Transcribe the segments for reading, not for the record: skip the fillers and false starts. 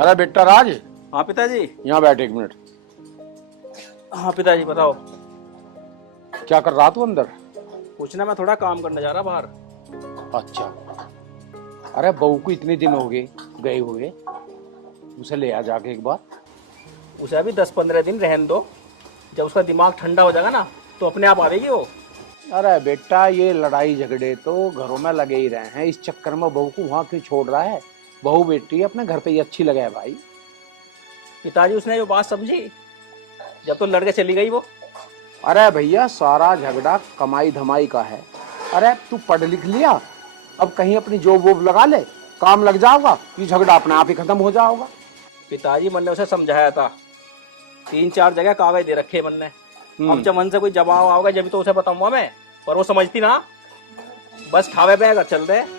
अरे बेटा राज, हाँ पिताजी। यहाँ बैठ एक मिनट। हाँ पिताजी बताओ। क्या कर रहा तू अंदर? कुछ ना, मैं थोड़ा काम करने जा रहा बाहर। अच्छा, अरे बहू को इतने दिन हो गए हुए, उसे ले आ जाके एक बार। उसे अभी 10-15 दिन रहने दो, जब उसका दिमाग ठंडा हो जाएगा ना तो अपने आप आवेगी वो। अरे बेटा, ये लड़ाई झगड़े तो घरों में लगे ही रहे हैं, इस चक्कर में बहू को वहां क्यों छोड़ रहा है? बहू बेटी अपने घर पे ही अच्छी लगे है भाई। पिताजी उसने जो बात समझी जब तो लड़के चली गई वो। अरे भैया, सारा झगड़ा कमाई धमाई का है। अरे तू पढ़ लिख लिया, अब कहीं अपनी जॉब वोब लगा ले, काम लग जाओगा, ये झगड़ा अपने आप ही खत्म हो जाओगा। पिताजी मन ने उसे समझाया था, 3-4 जगह कागज दे रखे मन ने। अब जब मन से कोई जवाब आओगे जब तो उसे बताऊंगा मैं, पर वो समझती ना, बस ठावे पे अगर चल रहे।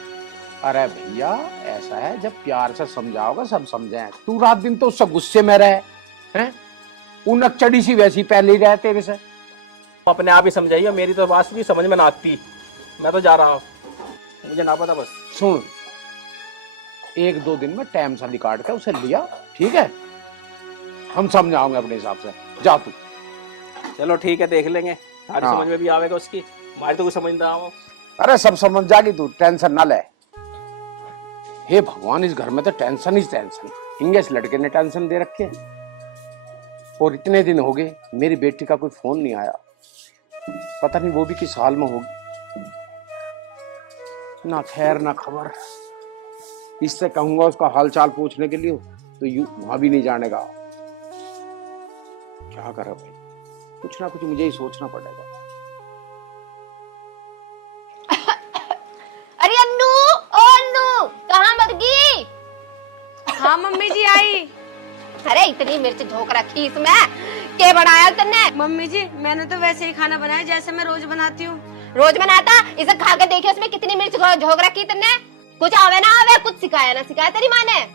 अरे भैया, ऐसा है, जब प्यार से समझाओगे सब समझे। तू रात दिन तो उससे गुस्से में रहे हैं, उनक चढ़ी सी वैसी पहले ही रहे तेरे से। अपने आप ही समझाइए, मेरी तो बात भी समझ में ना आती। मैं तो जा रहा हूँ, मुझे ना पता। बस सुन, 1-2 दिन में टाइम सा निकाल के उसे लिया, ठीक है? हम समझाओगे अपने हिसाब से, जा तू। चलो ठीक है, देख लेंगे। सारी हाँ। समझ में भी आवेगा उसकी, हमारी तो कुछ समझ ना आओ। अरे सब समझ जाएगी, तू टेंशन ना ले। हे भगवान, इस घर में तो टेंशन ही टेंशन। हिंगे इस लड़के ने टेंशन दे रखे, और इतने दिन हो गए मेरी बेटी का कोई फोन नहीं आया। पता नहीं वो भी किस हाल में होगी, ना खैर ना खबर। इससे कहूंगा उसका हाल चाल पूछने के लिए तो वहां भी नहीं जाने का। क्या करे भाई, कुछ ना कुछ मुझे ही सोचना पड़ेगा। अरे अन्नू, ओ अन्नू, कहाँ मर गई? हाँ मम्मी जी आई। अरे इतनी मिर्च झोंक रखी इसमें, क्या बनाया तुमने? मम्मी जी मैंने तो वैसे ही खाना बनाया जैसे मैं रोज बनाती हूँ। रोज बनाता, इसे खा के देखिए उसमें कितनी मिर्च झोंक रखी तुमने। कुछ आवे ना आवे, कुछ सिखाया ना सिखाया तेरी माँ ने।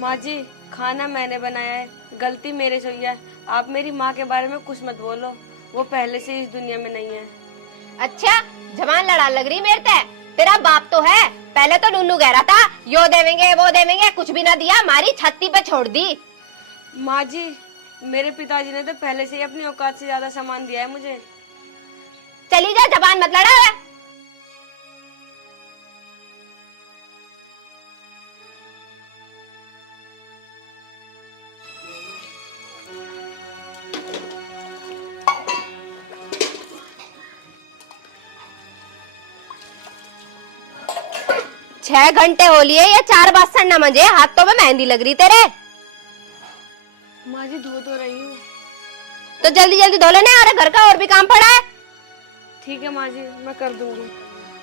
माँ जी खाना मैंने बनाया है, गलती मेरे से हुई है। आप मेरी माँ के बारे में कुछ मत बोलो, वो पहले से इस दुनिया में नहीं है। अच्छा, जवान लड़ा लग रही मेरे ते। तेरा बाप तो है, पहले तो नूनू कह रहा था यो देवेंगे वो देवेंगे, कुछ भी ना दिया, मारी छत्ती पे छोड़ दी। माँ जी मेरे पिताजी ने तो पहले से ही अपनी औकात से ज्यादा सामान दिया है मुझे। चली जा, जबान मत लड़ा। 6 घंटे हो लिए, ये 4 बासन न मंजे, हाथों में मेहंदी लग रही तेरे। माँ जी धो तो रही हूँ। तो जल्दी जल्दी धो लेने, अरे घर का और भी काम पड़ा है। ठीक है माँ जी, मैं कर दूंगी।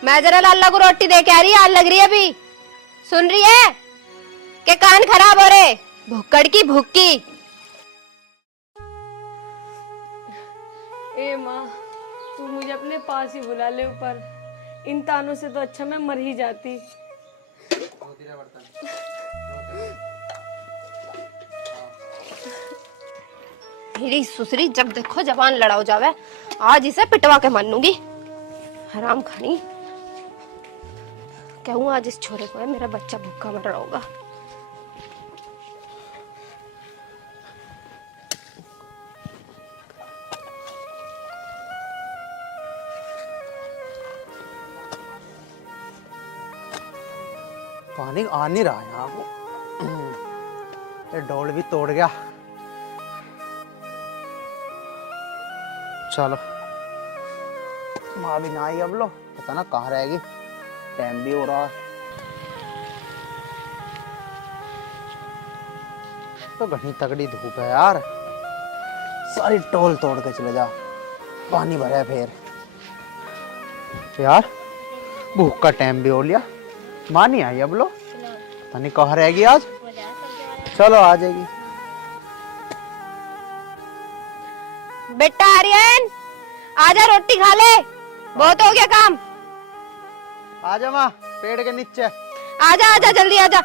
मैं जरा लाला को रोटी दे के आ रही, आग लग रही है अभी। सुन रही है के कान खराब हो रहे, भुक्कड़ की भुक्की। ए माँ, तू मुझे अपने पास ही बुला ले ऊपर, इन तानों से तो अच्छा मैं मर ही जाती। मेरी सुसरी जब देखो जवान लड़ा हो जावे, आज इसे पिटवा के मानूंगी। हराम खानी, कहूँ आज इस छोरे को है मेरा बच्चा भूखा मर रहा होगा। पानी आ नहीं रहा यहाँ को, ये डोल भी तोड़ गया। चलो, माँ भी ना आई अब, लो पता ना कहाँ रहेगी, टाइम भी हो रहा है। तो घनी तगड़ी धूप है यार, सारी टोल तोड़ के चले जा, पानी भरा है फिर। यार भूख का टाइम भी हो लिया, माँ नहीं आई अब, लो पता नहीं कहाँ रहेगी आज। चलो आ जाएगी। बेटा आर्यन, आजा रोटी खा ले, बहुत हो गया काम। आजा माँ, पेड़ के नीचे। आजा आजा जल्दी आजा।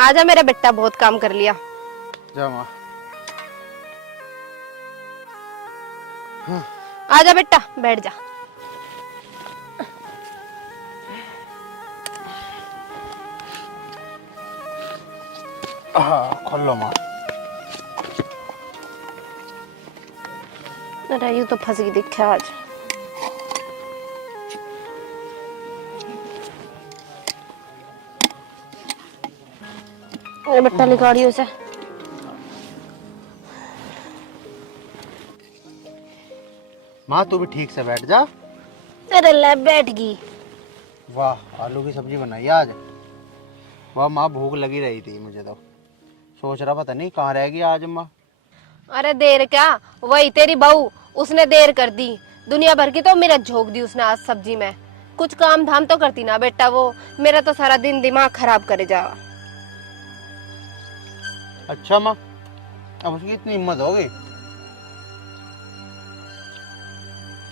आजा मेरा बेटा, बहुत काम कर लिया। जा माँ। आजा बेटा बैठ जा। हाँ खोल लो माँ। अरे यूं तो फंस गई दिखे आज। अरे बेटा निकालियो उसे। माँ तू भी ठीक से बैठ जा। अरे ले बैठ गई। वाह आलू की सब्जी बनाई आज। वाह माँ भूख लगी रही थी मुझे तो। सोच रहा पता नहीं कहाँ रहेगी आज माँ। अरे देर क्या, वही तेरी बहू, उसने देर कर दी। दुनिया भर की तो मिर्च झोंक दी उसने आज सब्जी में। कुछ काम धाम तो करती ना बेटा वो। मेरा तो सारा दिन दिमाग खराब करे जा। अच्छा माँ अब उसकी इतनी हिम्मत होगी।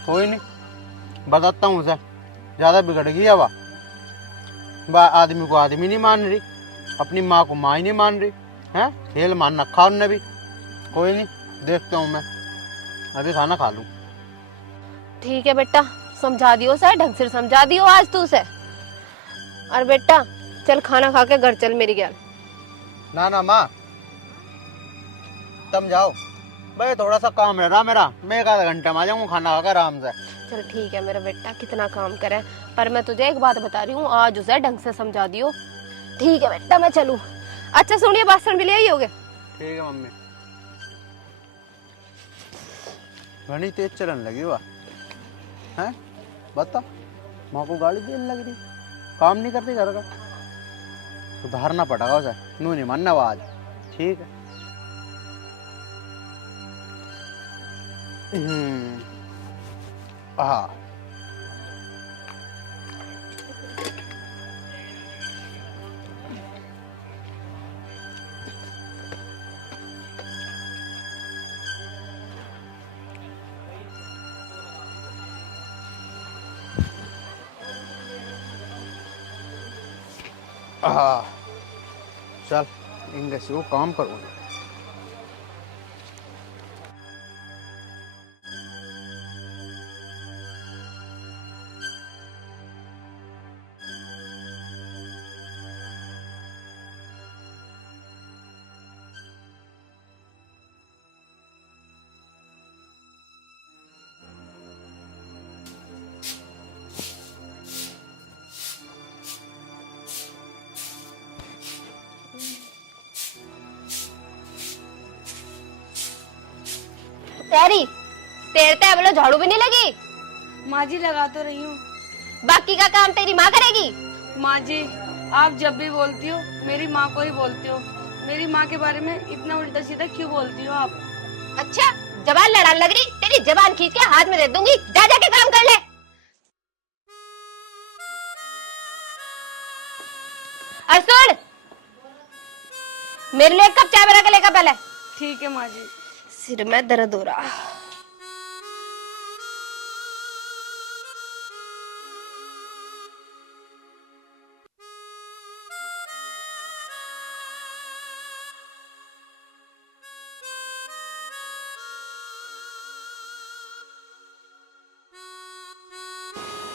कोई नहीं बताता हूँ उसे। ज्यादा बिगड़ गई है वह। आदमी को आदमी नहीं मान रही, अपनी माँ को माँ ही नहीं मान रही है। खेल मान रखा उनने भी। कोई नहीं देखता हूँ मैं, अभी खाना खा लूँ। ठीक है बेटा समझा दियो सर, ढंग से समझा दियो आज तू उसे। और बेटा चल खाना खा के घर चल मेरी गैल। ना ना माँ तुम जाओ भाई, थोड़ा सा काम रह रहा मेरा। मैं 1 आधा घंटे में आ जाऊंगा खाना खाकर आराम से। चल ठीक है मेरा बेटा, कितना काम करे। पर मैं तुझे एक बात बता रही हूँ, आज उसे ढंग से समझा दियो। ठीक है बेटा मैं चलूँ। अच्छा सुनिए बासन भी ले आई होगे। ठीक है मम्मी। घनी तेज चलन लगी वाह हैं। बता माँ को गाली देने लग रही, काम नहीं करती घर का। सुधारना पड़ेगा उसे, नू नहीं मानना वो आज। ठीक है हाँ हाँ चल इनके से वो काम करूँ। तेरी तेरते बोलो झाड़ू भी नहीं लगी। माँ जी लगा तो रही हूँ। बाकी का काम तेरी माँ करेगी। माँ जी आप जब भी बोलती हो मेरी माँ को ही बोलती हो। मेरी माँ के बारे में इतना उल्टा सीधा क्यों बोलती हो आप? अच्छा जबान लड़ाने लग रही, तेरी जबान खींच के हाथ में दे दूंगी। जा जाके काम कर ले। और सुन मेरे लिए एक कप चाय बना के लेकर पहले। ठीक है माँ जी। सिर में दर्द हो रहा।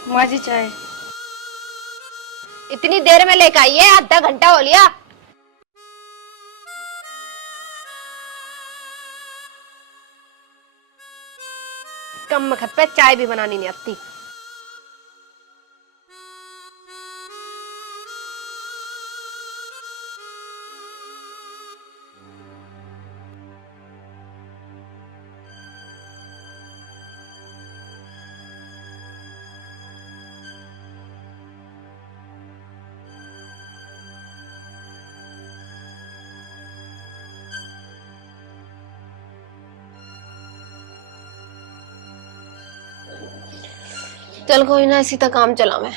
माँ जी चाय। इतनी देर में लेकर आई है, आधा घंटा हो लिया। कम वक्त पे चाय भी बनानी नहीं आती। चल कोई ना, इसी तक काम चला मैं।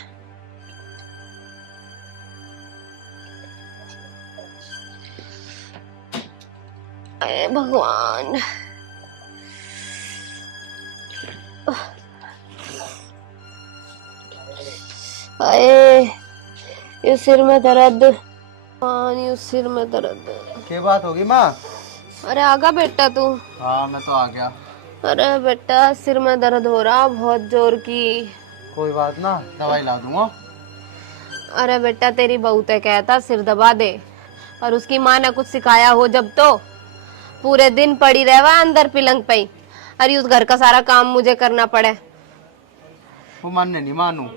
अरे भगवान अरे ये सिर में दर्द, ये सिर में दर्द। क्या बात होगी माँ? अरे आगा बेटा तू। हाँ मैं तो आ गया। अरे बेटा सिर में दर्द हो रहा बहुत जोर की। कोई बात ना, दवाई ला दूंगा। अरे बेटा तेरी बहू तो कहता सिर दबा दे, और उसकी माँ ने कुछ सिखाया हो जब तो पूरे दिन पड़ी रहवा अंदर पिलंग पे ही। अरे उस घर का सारा काम मुझे करना पड़े। वो मानने नहीं मानू,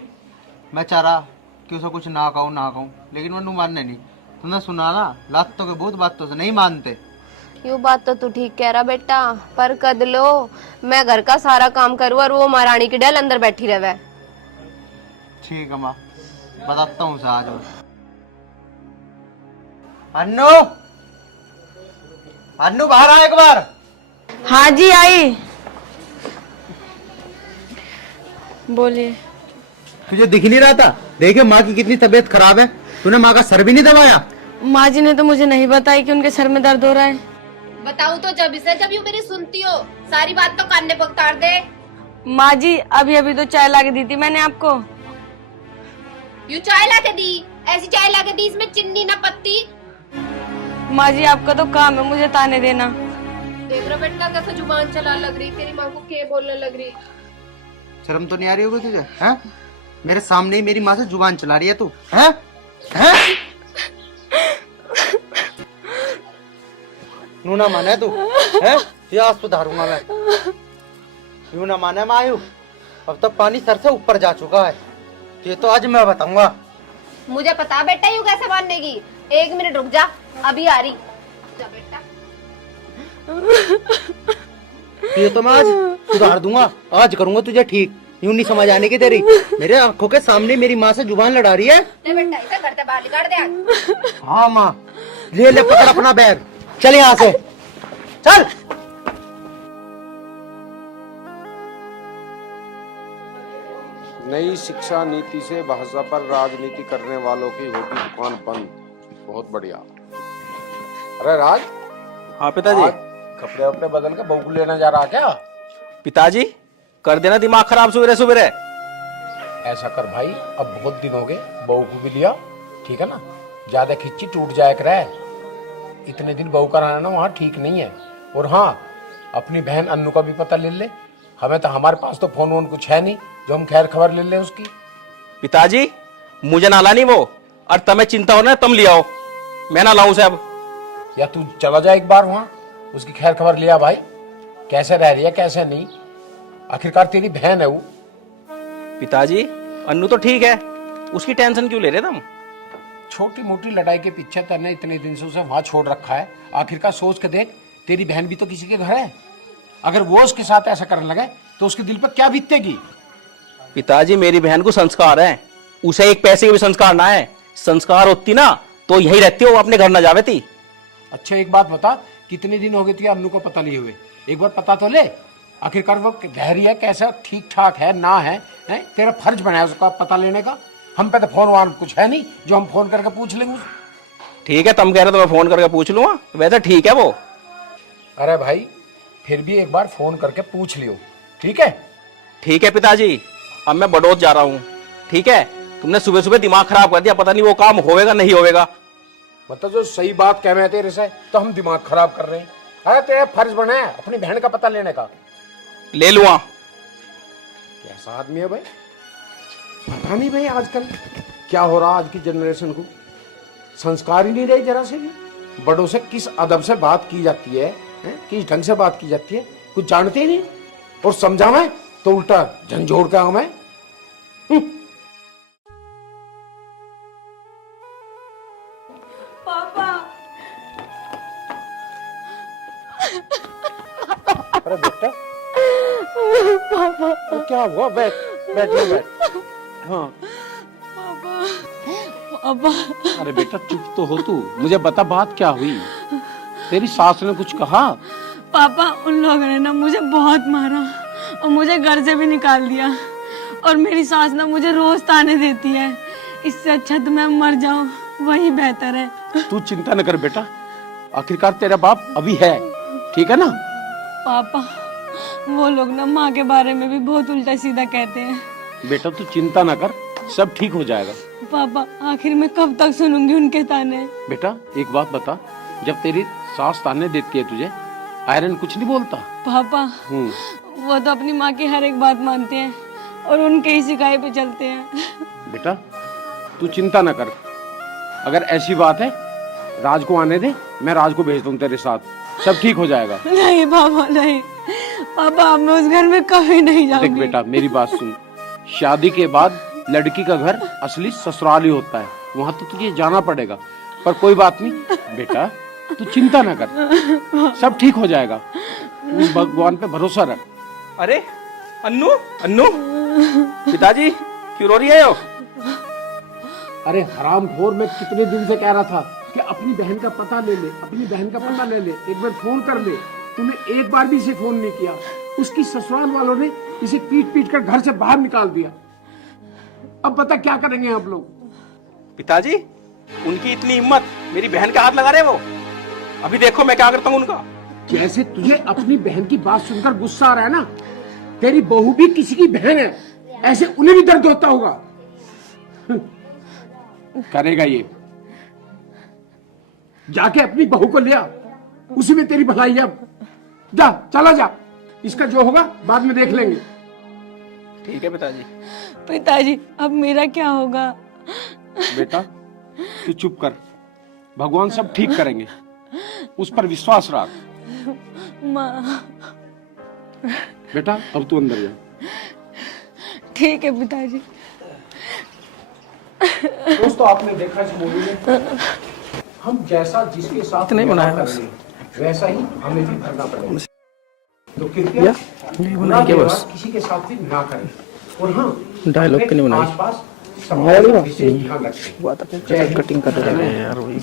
मैं चाह रहा कि उसे कुछ ना कहूँ, लेकिन वो मानने नहीं। तुमने सुना ना, लातों के बहुत बातों से नहीं मानते। यू बात तो तू ठीक कह रहा बेटा, पर कद लो मैं घर का सारा काम करूँ और वो महारानी की डल अंदर बैठी रहे। ठीक है माँ, बताता हूँ उसे आज मैं। अन्नू, अन्नू बाहर आ एक बार। हाँ जी आई। बोलिए। तुझे दिख नहीं रहा था? देखे माँ की कितनी तबीयत खराब है, तूने माँ का सर भी नहीं दबाया। माँ जी ने तो मुझे नहीं बताई कि उनके सर में दर्द हो रहा है। बताऊं तो जब यू मेरी सुनती हो सारी बात तो कान पे उतार दे। माँ जी अभी अभी तो चाय ला के दी थी मैंने आपको। यू चाय ला के दी? ऐसी चाय ला के दी इसमें चिन्नी ना पत्ती। माँ जी आपका तो काम है मुझे ताने देना। देख रहा बेटा कैसा जुबान चला लग रही, तेरी माँ को क्या बोलने लग रही। शर्म तो नहीं आ रही होगी तुझे? हैं? मेरे सामने ही मेरी माँ से जुबान चला रही है तू, हैं? हैं? नू ना माने तू, हैं? ये आज सुधारूंगा मैं। यूं ना माने मायू, अब तो पानी सर से ऊपर जा चुका है। ये तो आज मैं बताऊंगा। मुझे पता बेटा यू कैसे मानने की। 1 मिनट रुक जा, अभी आ रही। जा बेटा। ये तो मैं आज सुधार दूंगा, आज करूंगा तुझे ठीक। यूं नहीं समझ आने की तेरी। मेरे आंखों के सामने मेरी माँ से जुबान लड़ा रही है। ले बेटा इसे घर से बाहर निकाल दे आज। हाँ माँ, ले ले पकड़ अपना बैग, चल यहाँ से, चल। नई शिक्षा नीति से भाषा पर राजनीति करने वालों की होगी दुकान बंद। बहुत बढ़िया। अरे राज, हाँ पिताजी। आज कपड़े वपड़े बदल के बहू को लेने जा रहा क्या? पिताजी कर देना दिमाग खराब सवेरे सवेरे। ऐसा कर भाई, अब बहुत दिन हो गए, बहू को भी लिया, ठीक है ना? ज्यादा खिच्ची टूट जाए कर है। इतने दिन बहू का रहना वहाँ ठीक नहीं है। और हाँ, अपनी बहन अन्नू का भी पता ले ले। हमें तो, हमारे पास तो फोन वोन कुछ है नहीं जो हम खैर खबर ले ले उसकी। पिताजी मुझे ना लानी वो, और तुम्हें चिंता हो ना तुम ले आओ, मैं ना लाऊं सब। या तू चला जा एक बार वहाँ, उसकी खैर खबर लिया भाई, कैसे रह रही है कैसे नहीं। आखिरकार तेरी बहन है वो। पिताजी अन्नू तो ठीक है, उसकी टेंशन क्यों ले रहे तुम? छोटी मोटी लड़ाई के पीछे तेने इतने दिन से उसे वहां छोड़ रखा है। आखिरकार सोच के देख, तेरी बहन भी तो किसी के घर है। अगर वो उसके साथ ऐसा करने लगे तो उसके दिल पर क्या बीतेगी? पिताजी मेरी बहन को संस्कार है, उसे एक पैसे के भी संस्कार ना है। संस्कार होती ना तो यही रहती हो, वो अपने घर ना जावे थी। अच्छा एक बात बता, कितने दिन हो गए थे अन्नू को पता लिए हुए? एक बार पता तो ले। आखिरकार वो रह रही है कैसा, ठीक ठाक है ना है, तेरा फर्ज बनाया उसका पता लेने का। हम पे तो फोन वान कुछ है नहीं जो हम फोन करके पूछ लेंगे। ठीक है तुम कह रहे हो तो मैं फोन करके पूछ लूंगा, वैसे ठीक है वो। अरे भाई फिर भी एक बार फोन करके पूछ लियो, ठीक है? ठीक है पिताजी, अब मैं बड़ौद जा रहा हूँ, ठीक है? तुमने सुबह सुबह दिमाग खराब कर दिया, पता नहीं वो काम होएगा नहीं होएगा। मतलब जो सही बात कह रहे तेरे से तो हम दिमाग खराब कर रहे हैं। अरे तेरा फर्ज बना है अपनी बहन का पता लेने का। ले लूंगा। कैसा आदमी है भाई, पता नहीं भाई आजकल क्या हो रहा। आज की जनरेशन को संस्कार ही नहीं रहे जरा से भी। बड़ों से किस अदब से बात की जाती है, किस ढंग से बात की जाती है, कुछ जानते ही नहीं। और समझावे तो उल्टा झंझोड़ का हमें। पापा अरे बेटा पापा क्या हुआ? बैठ बैठ बैठ। हाँ पापा। अरे बेटा चुप तो हो तू, मुझे बता बात क्या हुई? तेरी सास ने कुछ कहा? पापा उन लोगों ने ना मुझे बहुत मारा और मुझे घर से भी निकाल दिया, और मेरी सास ना मुझे रोज ताने देती है। इससे अच्छा तो मैं मर जाऊं, वही बेहतर है। तू चिंता न कर बेटा, आखिरकार तेरा बाप अभी है, ठीक है ना? पापा वो लोग ना माँ के बारे में भी बहुत उल्टा सीधा कहते हैं। बेटा तू चिंता न कर, सब ठीक हो जाएगा। पापा आखिर मैं कब तक सुनूंगी उनके ताने? बेटा एक बात बता, जब तेरी सास ताने देती है तुझे आयरन कुछ नहीं बोलता? पापा वो तो अपनी माँ की हर एक बात मानते हैं और उनके ही सिखाए पे चलते हैं। बेटा तू चिंता ना कर, अगर ऐसी बात है राज को आने दे, मैं राज को भेजता हूँ तेरे साथ, सब ठीक हो जाएगा। नहीं पापा नहीं, पापा अब मैं उस घर में कभी नहीं जाऊंगी। देख बेटा मेरी बात सुन, शादी के बाद लड़की का घर असली ससुराल ही होता है, वहां तो तुझे जाना पड़ेगा, पर कोई बात नहीं बेटा, तू चिंता ना कर, सब ठीक हो जाएगा, उस भगवान पे भरोसा रख। अरे अन्नू, अन्नू पिताजी क्यों रो रही है हो? अरे हरामखोर, मैं कितने दिन से कह रहा था कि अपनी बहन का पता ले ले, अपनी बहन का पता ले ले, एक बार फोन कर ले, तूने एक बार भी इसे फोन नहीं किया। उसकी ससुराल वालों ने इसे पीट पीट कर घर से बाहर निकाल दिया, अब पता क्या करेंगे आप लोग? पिताजी उनकी इतनी हिम्मत, मेरी बहन का हाथ लगा रहे वो, अभी देखो मैं क्या करता हूँ उनका। जैसे तुझे अपनी बहन की बात सुनकर गुस्सा आ रहा है ना, तेरी बहू भी किसी की बहन है, ऐसे उन्हें भी दर्द होता होगा। करेगा ये, जाके अपनी बहू को ले आ, उसी में तेरी भलाई है। अब जा, चला जा, इसका जो होगा बाद में देख लेंगे। ठीक है पिताजी। पिताजी अब मेरा क्या होगा? बेटा तू चुप कर, भगवान सब ठीक करेंगे, उस पर विश्वास रख। माँ। बेटा अब तू अंदर जा। ठीक है पिताजी। दोस्तों आपने देखा इस मूवी में, हम जैसा जिसके साथ नहीं बनाया व्यवहार बस। करेंगे, वैसा ही हमें भी भरना पड़ेगा। तो कृपया बना के बस किसी के साथ भी ना करें, और हाँ डायलॉग के नहीं बनाया, आसपास समाज का विशेष ध्यान रखें। कटिंग कर रहे हैं यार वही।